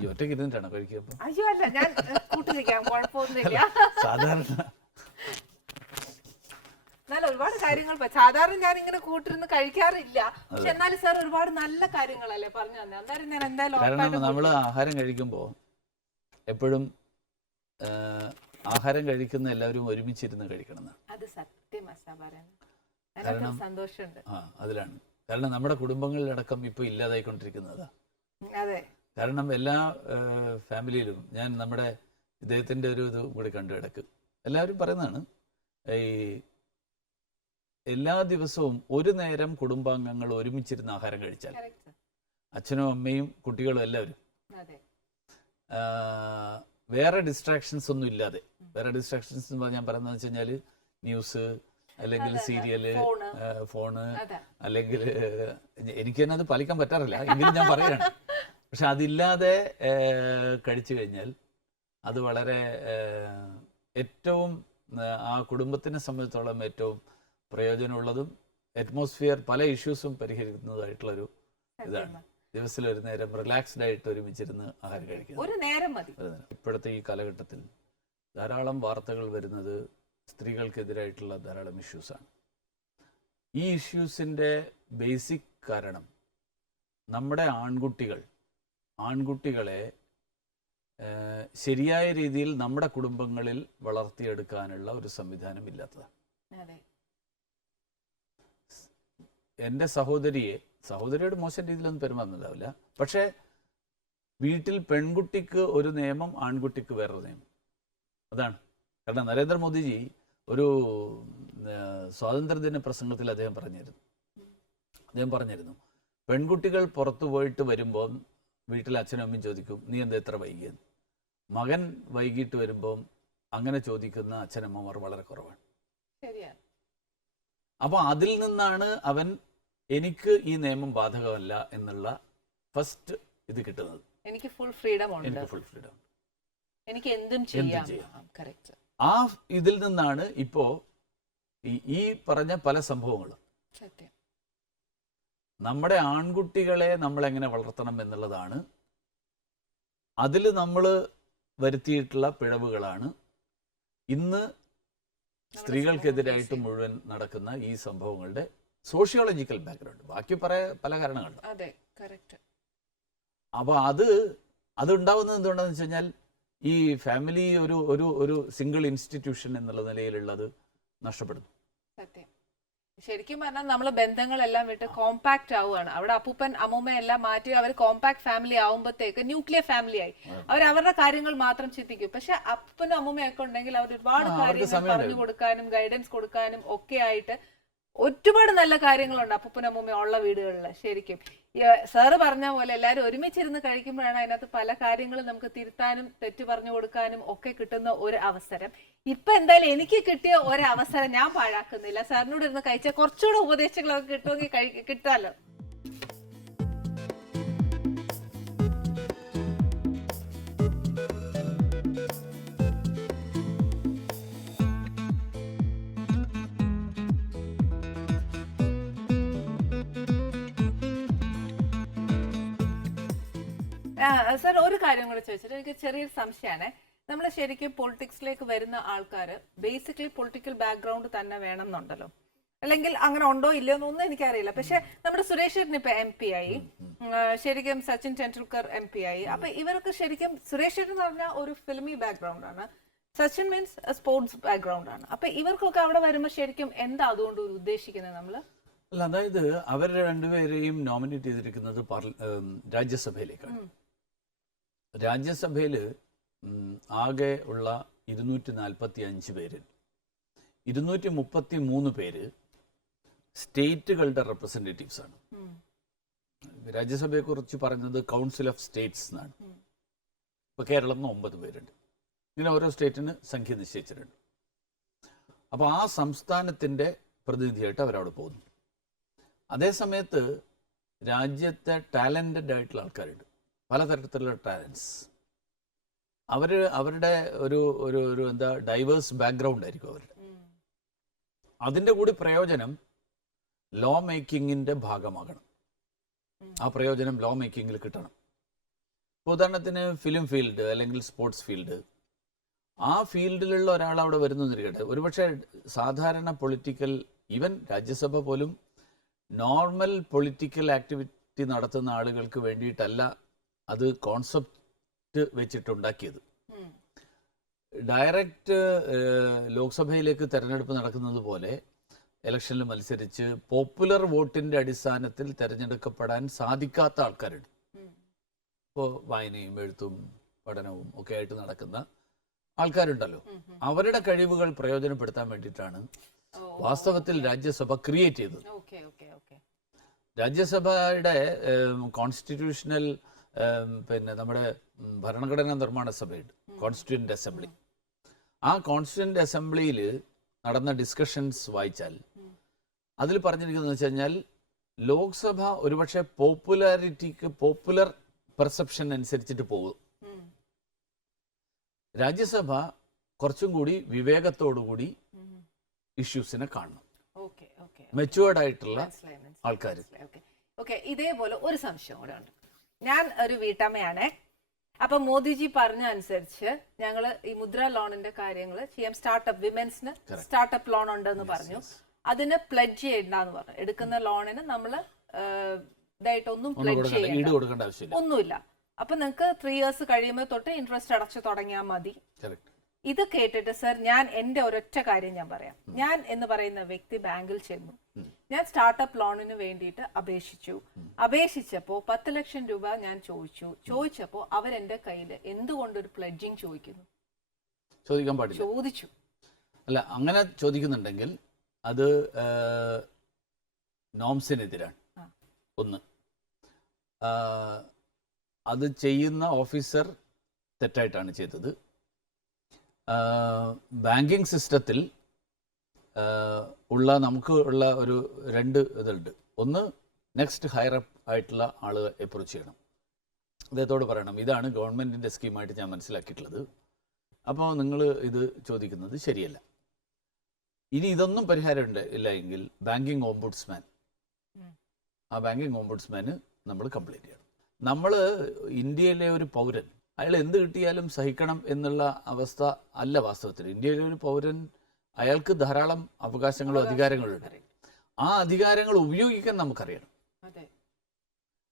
ഈ ഒറ്റയ്ക്ക് ഇരുന്നിട്ടാണ് കഴിക്കുക അയ്യോ അല്ല ഞാൻ കൂട്ടിരിക്കാം കുഴപ്പമൊന്നുമില്ല. സാധാരണ. എന്നാൽ ഒരുപാട് കാര്യങ്ങൾ സാധാരണ ഞാൻ ഇങ്ങനെ കൂട്ടിരുന്ന് കഴിക്കാറില്ല. പക്ഷെ എന്നാലും സാർ ഒരുപാട് നല്ല കാര്യങ്ങളല്ലേ പറഞ്ഞു തന്നെ. അന്നേരം ഞാൻ എന്തായാലും നമ്മൾ ആഹാരം കഴിക്കുമ്പോൾ എപ്പോഴും ആഹാരം കഴിക്കുന്ന എല്ലാവരും ഒരുമിച്ചിരുന്ന് കഴിക്കണം അത് സത്യം സാർ പറയുന്നത് അതിനകത്ത് സന്തോഷമുണ്ട്. അതിലാണ്. കാരണം നമ്മുടെ കുടുംബങ്ങളിലടക്കം ഇപ്പൊ ഇല്ലാതായിക്കൊണ്ടിരിക്കുന്നതാ അതെ. കാരണം എല്ലാ ഫാമിലിയിലും ഞാൻ നമ്മുടെ ഇദ്ദേഹത്തിന്റെ ഒരു ഇത് കൂടി കണ്ടു കിടക്ക്. എല്ലാവരും പറയുന്നതാണ് ഈ എല്ലാ ദിവസവും ഒരു നേരം കുടുംബാംഗങ്ങൾ ഒരുമിച്ചിരുന്ന് ആഹാരം കഴിച്ചാൽ അച്ഛനും അമ്മയും കുട്ടികളും എല്ലാവരും. വേറെ ഡിസ്ട്രാക്ഷൻസ് ഒന്നും ഇല്ലാതെ. വേറെ ഡിസ്ട്രാക്ഷൻസ് ഞാൻ പറയുന്നത് വെച്ച് കഴിഞ്ഞാൽ ന്യൂസ് അല്ലെങ്കിൽ. Serial phone. അല്ലെങ്കിൽ എനിക്ക് തന്നെ അത് പാലിക്കാൻ പറ്റാറില്ല. എങ്കിലും ഞാൻ പറയുകയാണ് പക്ഷെ അതില്ലാതെ കഴിച്ചു കഴിഞ്ഞാൽ അത് വളരെ ഏറ്റവും ആ, കുടുംബത്തിനെ സംബന്ധിച്ചോളം ഏറ്റവും പ്രയോജനമുള്ളതും അറ്റ്മോസ്ഫിയർ പല ഇഷ്യൂസും പരിഹരിക്കുന്നതായിട്ടുള്ളൊരു ഇതാണ്. ദിവസത്തിൽ ഒരു നേരം റിലാക്സ്ഡ് ആയിട്ട് ഒരുമിച്ചിരുന്ന് ആഹാരം കഴിക്കുന്നത് ഒരു നേരം മതി. ഇപ്പോഴത്തെ ഈ കാലഘട്ടത്തിൽ ധാരാളം വാർത്തകൾ വരുന്നത് സ്ത്രീകൾക്കെതിരായിട്ടുള്ള ധാരാളം ഇഷ്യൂസാണ് ഈ ഇഷ്യൂസിന്റെ ബേസിക് കാരണം നമ്മുടെ ആൺകുട്ടികൾ ആൺകുട്ടികളെ ശരിയായ രീതിയിൽ നമ്മുടെ കുടുംബങ്ങളിൽ വളർത്തിയെടുക്കാനുള്ള ഒരു സംവിധാനം ഇല്ലാത്തതാണ് എന്റെ സഹോദരിയെ സഹോദരിയോട് മോശം രീതിയിലൊന്നും പെരുമാറുന്നുണ്ടാവില്ല പക്ഷേ വീട്ടിൽ പെൺകുട്ടിക്ക് ഒരു നിയമം ആൺകുട്ടിക്ക് വേറൊരു നിയമം. അതാണ്. കാരണം നരേന്ദ്രമോദിജി ഒരു സ്വാതന്ത്ര്യദിന പ്രസംഗത്തിൽ അദ്ദേഹം പറഞ്ഞിരുന്നു. അദ്ദേഹം പറഞ്ഞിരുന്നു പെൺകുട്ടികൾ പുറത്തു പോയിട്ട് വരുമ്പോൾ വീട്ടിൽ അച്ഛനും അമ്മയും ചോദിക്കും നീ എന്താ എത്ര വൈകിയെന്ന് മകൻ വൈകിട്ട് വരുമ്പം അങ്ങനെ ചോദിക്കുന്ന അച്ഛനമ്മമാർ വളരെ കുറവാണ്. അപ്പോൾ അതിൽ നിന്നാണ് അവൻ എനിക്ക് ഈ നിയമം ബാധകമല്ല എന്നുള്ള ഫസ്റ്റ് ഇത് കിട്ടുന്നത്. എനിക്ക് ഫുൾ ഫ്രീഡം ഉണ്ട്. എനിക്ക് ഫുൾ ഫ്രീഡം എനിക്ക് എന്തും ചെയ്യാം. ആ ഇതിൽ നിന്നാണ് ഇപ്പോ ഈ ഈ പറഞ്ഞ പല സംഭവങ്ങളും. സത്യം. നമ്മുടെ ആൺകുട്ടികളെ നമ്മൾ എങ്ങനെ വളർത്തണം എന്നുള്ളതാണ്. അതിൽ നമ്മൾ വരുത്തിയിട്ടുള്ള പിഴവുകളാണ്. ഇന്ന് സ്ത്രീകൾക്കെതിരായിട്ട് മുഴുവൻ നടക്കുന്ന ഈ സംഭവങ്ങളുടെ സോഷ്യോളജിക്കൽ ബാക്ക്ഗ്രൗണ്ട്. ബാക്കി പറയാ പല കാരണങ്ങളുണ്ട്. അപ്പൊ അത് അത് ഉണ്ടാവുന്നത് എന്തുകൊണ്ടാണെന്ന് വെച്ച് കഴിഞ്ഞാൽ ഈ ഫാമിലി ഒരു ഒരു ഒരു സിംഗിൾ ഇൻസ്റ്റിറ്റ്യൂഷൻ എന്നുള്ള നിലയിലുള്ളത് നഷ്ടപ്പെടുന്നു. സത്യം. ശരിക്കും പറഞ്ഞാൽ നമ്മൾ ബന്ധങ്ങളെല്ലാം വിട്ട് കോമ്പാക്ട് ആവുകയാണ്. അവിടെ അപ്പൂപ്പൻ അമ്മൂമ്മ എല്ലാം മാറ്റി അവർ കോമ്പാക്ട് ഫാമിലി ആവുമ്പോഴത്തേക്ക് ന്യൂക്ലിയർ ഫാമിലി ആയി. അവർ അവരുടെ കാര്യങ്ങൾ മാത്രം ചിന്തിക്കും. പക്ഷെ അപ്പനും അമ്മൂമ്മയൊക്കെ ഉണ്ടെങ്കിൽ അവർ ഒരുപാട് കാര്യങ്ങൾ പറഞ്ഞു കൊടുക്കാനും ഗൈഡൻസ് കൊടുക്കാനും ഒക്കെ ആയിട്ട് ഒരുപാട് നല്ല കാര്യങ്ങളുണ്ട് അപ്പൂപ്പനും അമ്മൂമ്മ ഉള്ള വീടുകളിൽ ശരിക്കും. സാറ് പറഞ്ഞ പോലെ എല്ലാവരും ഒരുമിച്ചിരുന്ന് കഴിക്കുമ്പോഴാണ് അതിനകത്ത് പല കാര്യങ്ങളും നമുക്ക് തിരുത്താനും തെറ്റു പറഞ്ഞു കൊടുക്കാനും ഒക്കെ കിട്ടുന്ന ഒരു അവസരം. ഇപ്പൊ എന്തായാലും എനിക്ക് കിട്ടിയ ഒരു അവസരം ഞാൻ പാഴാക്കുന്നില്ല. സാറിനോട് ഇരുന്ന് കഴിച്ച കുറച്ചുകൂടെ ഉപദേശങ്ങളൊക്കെ കിട്ടുമെങ്കിൽ കഴി- സാർ ഒരു കാര്യം കൂടെ ചോദിച്ചിട്ട് എനിക്ക് ചെറിയൊരു സംശയമാണ് നമ്മൾ ശരിക്കും പൊളിറ്റിക്സിലേക്ക് വരുന്ന ആൾക്കാർ ബേസിക്കലി പൊളിറ്റിക്കൽ ബാക്ക്ഗ്രൗണ്ട് തന്നെ വേണം എന്നുണ്ടല്ലോ അല്ലെങ്കിൽ അങ്ങനെ ഉണ്ടോ ഇല്ലയോ എന്നൊന്നും എനിക്കറിയില്ല. പക്ഷെ നമ്മുടെ സുരേഷ് ഇപ്പൊ എം പി ആയി. ശരിക്കും സച്ചിൻ ടെണ്ടുൽക്കർ എം പി ആയി. അപ്പൊ ഇവർക്ക് ശരിക്കും സുരേഷ് എന്ന് പറഞ്ഞാൽ ഒരു ഫിലിമി ബാക്ക്ഗ്രൗണ്ട് ആണ്. സച്ചിൻ മീൻസ് സ്പോർട്സ് ബാക്ക്ഗ്രൗണ്ട് ആണ്. അപ്പൊ ഇവർക്കൊക്കെ അവിടെ വരുമ്പോൾ ശരിക്കും എന്താ അതുകൊണ്ട് ഒരു ഉദ്ദേശിക്കുന്നത് നമ്മൾ? അല്ല അതായത് അവർ രണ്ടുപേരെയും നോമിനേറ്റ് ചെയ്തിരിക്കുന്നത് രാജ്യസഭയിലേക്കാണ്. രാജ്യസഭയിൽ ആകെ ഉള്ള ഇരുന്നൂറ്റി നാൽപ്പത്തി അഞ്ച് പേര്. ഇരുന്നൂറ്റി മുപ്പത്തി മൂന്ന് പേര് സ്റ്റേറ്റുകളുടെ റെപ്രസെന്റേറ്റീവ്സ് ആണ് രാജ്യസഭയെ രാജ്യസഭയെക്കുറിച്ച് പറയുന്നത് കൗൺസിൽ ഓഫ് സ്റ്റേറ്റ്സ് എന്നാണ്. ഇപ്പോൾ കേരളം ഒമ്പത് പേരുണ്ട്. ഇങ്ങനെ ഓരോ സ്റ്റേറ്റിന് സംഖ്യ നിശ്ചയിച്ചിട്ടുണ്ട്. അപ്പോൾ ആ സംസ്ഥാനത്തിന്റെ പ്രതിനിധിയായിട്ട് അവരവിടെ പോകുന്നു. അതേസമയത്ത് രാജ്യത്തെ ടാലന്റഡ് ആയിട്ടുള്ള ആൾക്കാരുണ്ട്. പലതരത്തിലുള്ള ടാലൻസ് അവർ അവരുടെ ഒരു ഒരു ഒരു എന്താ ഡൈവേഴ്സ് ബാക്ക്ഗ്രൗണ്ട് ആയിരിക്കും അവരുടെ. അതിന്റെ കൂടി പ്രയോജനം ലോ മേക്കിങ്ങിന്റെ ഭാഗമാകണം. ആ പ്രയോജനം ലോ മേക്കിങ്ങിൽ കിട്ടണം. ഇപ്പോൾ ഉദാഹരണത്തിന് ഫിലിം ഫീൽഡ് അല്ലെങ്കിൽ സ്പോർട്സ് ഫീൽഡ് ആ ഫീൽഡിലുള്ള ഒരാൾ അവിടെ വരുന്നു എന്നിരിക്കട്ടെ ഒരുപക്ഷെ സാധാരണ പൊളിറ്റിക്കൽ ഈവൻ രാജ്യസഭ പോലും നോർമൽ പൊളിറ്റിക്കൽ ആക്ടിവിറ്റി നടത്തുന്ന ആളുകൾക്ക് വേണ്ടിയിട്ടല്ല അത് കോൺസെപ്റ്റ് വെച്ചിട്ടുണ്ടാക്കിയത്. ഡയറക്റ്റ് ലോക്സഭയിലേക്ക് തെരഞ്ഞെടുപ്പ് നടക്കുന്നത് പോലെ ഇലക്ഷനിൽ മത്സരിച്ച് പോപ്പുലർ വോട്ടിന്റെ അടിസ്ഥാനത്തിൽ തിരഞ്ഞെടുക്കപ്പെടാൻ സാധിക്കാത്ത ആൾക്കാരുണ്ട്. ഇപ്പോൾ വായനയും എഴുത്തും പഠനവും ഒക്കെ ആയിട്ട് നടക്കുന്ന ആൾക്കാരുണ്ടല്ലോ. അവരുടെ കഴിവുകൾ പ്രയോജനപ്പെടുത്താൻ വേണ്ടിയിട്ടാണ് വാസ്തവത്തിൽ രാജ്യസഭ ക്രിയേറ്റ് ചെയ്തത് രാജ്യസഭയുടെ കോൺസ്റ്റിറ്റ്യൂഷണൽ പിന്നെ നമ്മുടെ ഭരണഘടനാ നിർമ്മാണ സഭയുണ്ട്. കോൺസ്റ്റിറ്റ്യൂന്റ് അസംബ്ലി ആ കോൺസ്റ്റിറ്റ്യൂന്റ് അസംബ്ലിയിൽ നടന്ന ഡിസ്കഷൻസ് വായിച്ചാൽ. അതിൽ പറഞ്ഞിരിക്കുന്നത് വെച്ച് കഴിഞ്ഞാൽ ലോക്സഭ ഒരുപക്ഷെ പോപ്പുലാരിറ്റിക്ക് പോപ്പുലർ പെർസെപ്ഷൻ അനുസരിച്ചിട്ട് പോകും. രാജ്യസഭ കുറച്ചും കൂടി വിവേകത്തോടുകൂടി ഇഷ്യൂസിനെ കാണണം. മെച്ചുവേർഡ് ആയിട്ടുള്ള ആൾക്കാർ ഓക്കെ ഇതേപോലെ ഒരു സംശയം കൂടെ ഉണ്ട്. ഞാൻ ഒരു വീട്ടമ്മയാണേ. അപ്പൊ മോദിജി പറഞ്ഞ അനുസരിച്ച് ഞങ്ങൾ ഈ മുദ്ര ലോണിന്റെ കാര്യങ്ങൾ ചെയ്യാം സ്റ്റാർട്ടപ്പ് വിമൻസിന് സ്റ്റാർട്ടപ്പ് ലോൺ ഉണ്ടെന്ന് പറഞ്ഞു. അതിന് പ്ലഡ്ജ് ചെയ്യണ്ടെന്ന് പറഞ്ഞു. എടുക്കുന്ന ലോണിന് നമ്മൾ ഇതായിട്ട് ഒന്നും പ്ലഡ്ജ് ചെയ്യണ്ട. ഒന്നുമില്ല. അപ്പൊ നിങ്ങൾക്ക് ത്രീ ഇയേഴ്സ് കഴിയുമ്പോൾ തൊട്ട് ഇൻട്രസ്റ്റ് അടച്ചു തുടങ്ങിയാൽ മതി. ഇത് കേട്ടിട്ട് സർ ഞാൻ എന്റെ ഒരൊറ്റ കാര്യം ഞാൻ പറയാം. ഞാൻ എന്ന് പറയുന്ന വ്യക്തി ബാങ്കിൽ ചെന്നു. ഞാൻ സ്റ്റാർട്ടപ്പ് ലോണിന് വേണ്ടിയിട്ട് അപേക്ഷിച്ചു. അപേക്ഷിച്ചപ്പോൾ പത്ത് ലക്ഷം രൂപ ഞാൻ ചോദിച്ചു. ചോദിച്ചപ്പോൾ അവരെന്റെ കയ്യിൽ എന്തുകൊണ്ട് ഒരു പ്ലഡ്ജിങ് ചോദിക്കുന്നു? ചോദിക്കാൻ പാടില്ല. ചോദിച്ചു. അല്ല അങ്ങനെ ചോദിക്കുന്നുണ്ടെങ്കിൽ അത് നോംസിനെതിരാണ്. ഒന്ന്. അത് ചെയ്യുന്ന ഓഫീസർ തെറ്റായിട്ടാണ് ചെയ്തത്. ബാങ്കിങ് സിസ്റ്റത്തിൽ ഉള്ള നമുക്ക് ഉള്ള ഒരു രണ്ട് ഇതുണ്ട്. ഒന്ന് നെക്സ്റ്റ് ഹയർ അപ്പ് ആയിട്ടുള്ള ആൾ അപ്രോച്ച് ചെയ്യണം. അദ്ദേഹത്തോട് പറയണം ഇതാണ് ഗവൺമെന്റിന്റെ സ്കീമായിട്ട് ഞാൻ മനസ്സിലാക്കിയിട്ടുള്ളത്. അപ്പോൾ നിങ്ങൾ ഇത് ചോദിക്കുന്നത് ശരിയല്ല. ഇനി ഇതൊന്നും പരിഹാരമുണ്ട് ഇല്ല എങ്കിൽ ബാങ്കിങ് ഓംബുഡ്സ്മാൻ ആ ബാങ്കിങ് ഓംബുഡ്സ്മാന് നമ്മൾ കംപ്ലീറ്റ് ചെയ്യണം. നമ്മൾ ഇന്ത്യയിലെ ഒരു പൗരൻ അയാൾ എന്ത് കിട്ടിയാലും സഹിക്കണം എന്നുള്ള അവസ്ഥ അല്ല വാസ്തവത്തിൽ. ഇന്ത്യയിലെ ഒരു പൗരൻ അയാൾക്ക് ധാരാളം അവകാശങ്ങളും അധികാരങ്ങളും ഉണ്ട്. ആ അധികാരങ്ങൾ ഉപയോഗിക്കാൻ നമുക്കറിയണം.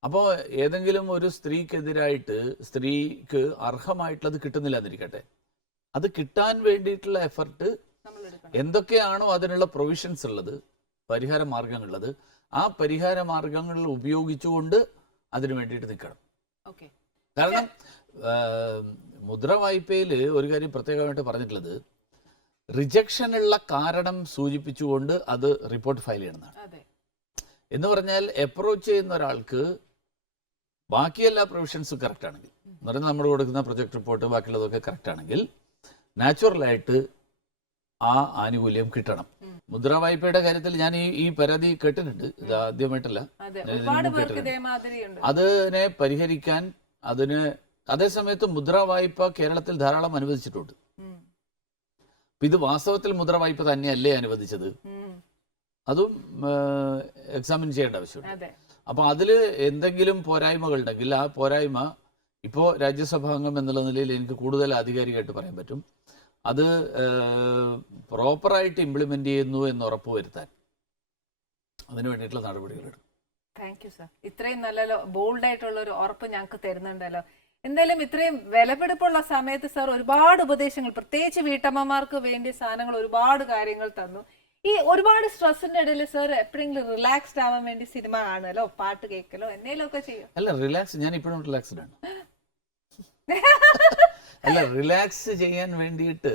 അപ്പോൾ ഏതെങ്കിലും ഒരു സ്ത്രീക്കെതിരായിട്ട് സ്ത്രീക്ക് അർഹമായിട്ടുള്ളത് കിട്ടുന്നില്ല എന്നിരിക്കട്ടെ അത് കിട്ടാൻ വേണ്ടിയിട്ടുള്ള എഫർട്ട് എന്തൊക്കെയാണോ അതിനുള്ള പ്രൊവിഷൻസ് ഉള്ളത് പരിഹാര മാർഗങ്ങളുള്ളത് ആ പരിഹാര മാർഗങ്ങൾ ഉപയോഗിച്ചുകൊണ്ട് അതിനു വേണ്ടിയിട്ട് നിൽക്കണം. കാരണം മുദ്ര വായ്പയിൽ ഒരു കാര്യം പ്രത്യേകമായിട്ട് പറഞ്ഞിട്ടുള്ളത് റിജക്ഷനുള്ള കാരണം സൂചിപ്പിച്ചുകൊണ്ട് അത് റിപ്പോർട്ട് ഫയൽ ചെയ്യണമെന്നാണ് എന്ന് പറഞ്ഞാൽ അപ്രോച്ച് ചെയ്യുന്ന ഒരാൾക്ക് ബാക്കി എല്ലാ പ്രൊവിഷൻസും കറക്റ്റ് ആണെങ്കിൽ എന്ന് പറയുന്നത് നമ്മൾ കൊടുക്കുന്ന പ്രൊജക്ട് റിപ്പോർട്ട് ബാക്കിയുള്ളതൊക്കെ കറക്റ്റ് ആണെങ്കിൽ നാച്ചുറലായിട്ട് ആ ആനുകൂല്യം കിട്ടണം. മുദ്രാ വായ്പയുടെ കാര്യത്തിൽ ഞാൻ ഈ ഈ പരാതി കേട്ടിട്ടുണ്ട്. ഇത് ആദ്യമായിട്ടല്ല. അതിനെ പരിഹരിക്കാൻ അതിന് അതേസമയത്ത് മുദ്രാ വായ്പ കേരളത്തിൽ ധാരാളം അനുവദിച്ചിട്ടുണ്ട്. ഇത് വാസ്തവത്തിൽ മുദ്ര വായ്പ തന്നെയല്ലേ അനുവദിച്ചത്? അതും എക്സാമിൻ ചെയ്യേണ്ട ആവശ്യമുണ്ട്. അപ്പോൾ അതിൽ എന്തെങ്കിലും പോരായ്മകൾ ഉണ്ടെങ്കിൽ ആ പോരായ്മ ഇപ്പോൾ രാജ്യസഭാംഗം എന്നുള്ള നിലയിൽ എനിക്ക് കൂടുതൽ ആധികാരികമായിട്ട് പറയാൻ പറ്റും. അത് പ്രോപ്പറായിട്ട് ഇംപ്ലിമെന്റ് ചെയ്യുന്നു എന്ന് ഉറപ്പ് വരുത്താൻ. അതിന് വേണ്ടിയിട്ടുള്ള നടപടികളെടുക്കും താങ്ക് യു സർ ഇത്രയും നല്ല ബോൾഡായിട്ടുള്ള ഒരു ഉറപ്പ് ഞങ്ങൾക്ക് തരുന്നുണ്ടല്ലോ. എന്തായാലും ഇത്രയും വിലപിടിപ്പുള്ള സമയത്ത് സാർ ഒരുപാട് ഉപദേശങ്ങൾ പ്രത്യേകിച്ച് വീട്ടമ്മമാർക്ക് വേണ്ടി സാധനങ്ങൾ ഒരുപാട് കാര്യങ്ങൾ തന്നു. ഈ ഒരുപാട് സ്ട്രെസ്സിന്റെ ഇടയിൽ സാർ എപ്പോഴെങ്കിലും റിലാക്സ്ഡ് ആവാൻ വേണ്ടി സിനിമ കാണലോ പാട്ട് കേൾക്കലോ എന്തെങ്കിലും ഒക്കെ ചെയ്യും? അല്ല റിലാക്സ് ഞാൻ ഇപ്പോഴും റിലാക്സ്ഡ് ആണ്. അല്ല റിലാക്സ് ചെയ്യാൻ വേണ്ടിയിട്ട്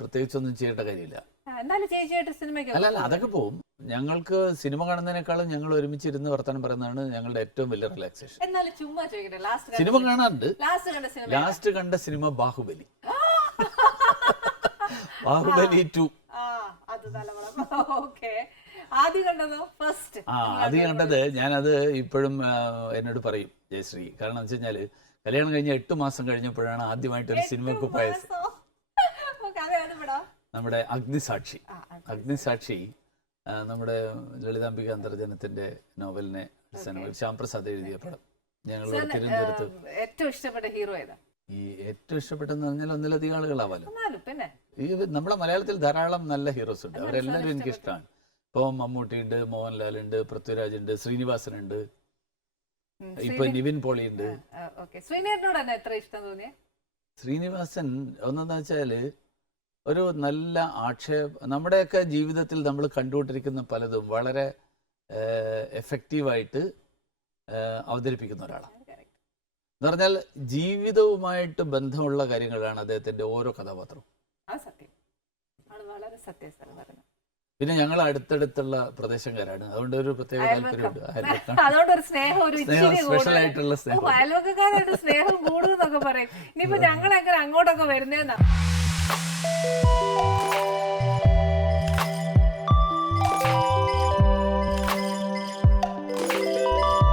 പ്രത്യേകിച്ചൊന്നും ചെയ്യേണ്ട കാര്യമില്ല. എന്നാലും ചേച്ചിയായിട്ട് സിനിമയ്ക്ക് അല്ല അല്ല അതൊക്കെ പോകും ഞങ്ങൾക്ക് സിനിമ കാണുന്നതിനേക്കാളും ഞങ്ങൾ ഒരുമിച്ചിരുന്ന് വർത്തമാനം പറയുന്നതാണ് ഞങ്ങളുടെ ഏറ്റവും വലിയ റിലാക്സേഷൻ എന്നാലും ചുമ്മാ ചോദിക്കട്ടെ ലാസ്റ്റ് സിനിമ കാണാറുണ്ട്. ലാസ്റ്റ് കണ്ട സിനിമ ലാസ്റ്റ് കണ്ട സിനിമ ബാഹുബലി. ബാഹുബലി ടു ആ അത് തലമുറ. ഓക്കെ ആദ്യം കണ്ടതോ? ആ ഞാനത് ഇപ്പോഴും എന്നോട് പറയും ജയശ്രീ. കാരണം വെച്ച് കഴിഞ്ഞാൽ കല്യാണം കഴിഞ്ഞ എട്ട് മാസം കഴിഞ്ഞപ്പോഴാണ് ആദ്യമായിട്ട് ഒരു സിനിമക്ക് പോയത്. നമ്മുടെ അഗ്നിസാക്ഷി. അഗ്നിസാക്ഷി. നമ്മുടെ ലളിതാംബിക അന്തർജനത്തിന്റെ നോവലിനെ അടിസ്ഥാനമാക്കി ശ്യാം പ്രസാദ് എഴുതിയ പടം. ഞങ്ങൾ തിരുവനന്തപുരത്ത് ഏറ്റവും ഇഷ്ടപ്പെട്ട ഹീറോ ഏതാ? ഈ ഏറ്റവും ഇഷ്ടപ്പെട്ടെന്ന് പറഞ്ഞാൽ ഒന്നിലധികം ആളുകളാവാലോ ഈ നമ്മുടെ മലയാളത്തിൽ ധാരാളം നല്ല ഹീറോസ് ഉണ്ട്. അവരെല്ലാവരും എനിക്ക് ഇഷ്ടമാണ്. ഇപ്പോൾ മമ്മൂട്ടി ഉണ്ട് മോഹൻലാൽ ഉണ്ട് പൃഥ്വിരാജ് ഉണ്ട് ശ്രീനിവാസൻ ഉണ്ട്. ഇപ്പൊ നിവിൻ പോളി ഉണ്ട്. ശ്രീനിവാസൻ ഒന്നെന്ന് വെച്ചാൽ ഒരു നല്ല ആക്ഷേപ നമ്മുടെയൊക്കെ ജീവിതത്തിൽ നമ്മൾ കണ്ടുകൊണ്ടിരിക്കുന്ന പലതും വളരെ എഫക്റ്റീവായിട്ട് അവതരിപ്പിക്കുന്ന ഒരാളാണ്. എന്ന് പറഞ്ഞാൽ ജീവിതവുമായിട്ട് ബന്ധമുള്ള കാര്യങ്ങളാണ് അദ്ദേഹത്തിന്റെ ഓരോ കഥാപാത്രവും. പിന്നെ ഞങ്ങൾ അടുത്തടുത്തുള്ള പ്രദേശക്കാരാണ് അതുകൊണ്ട് ഒരു പ്രത്യേക താല്പര്യമുണ്ട്. സ്പെഷ്യൽ ആയിട്ടുള്ള സ്നേഹം. സ്നേഹം കൂടുതലൊക്കെ പറയും. ഇനിയിപ്പോ ഞങ്ങളെങ്ങനെ അങ്ങോട്ടൊക്കെ വരുന്നേന്നാ? you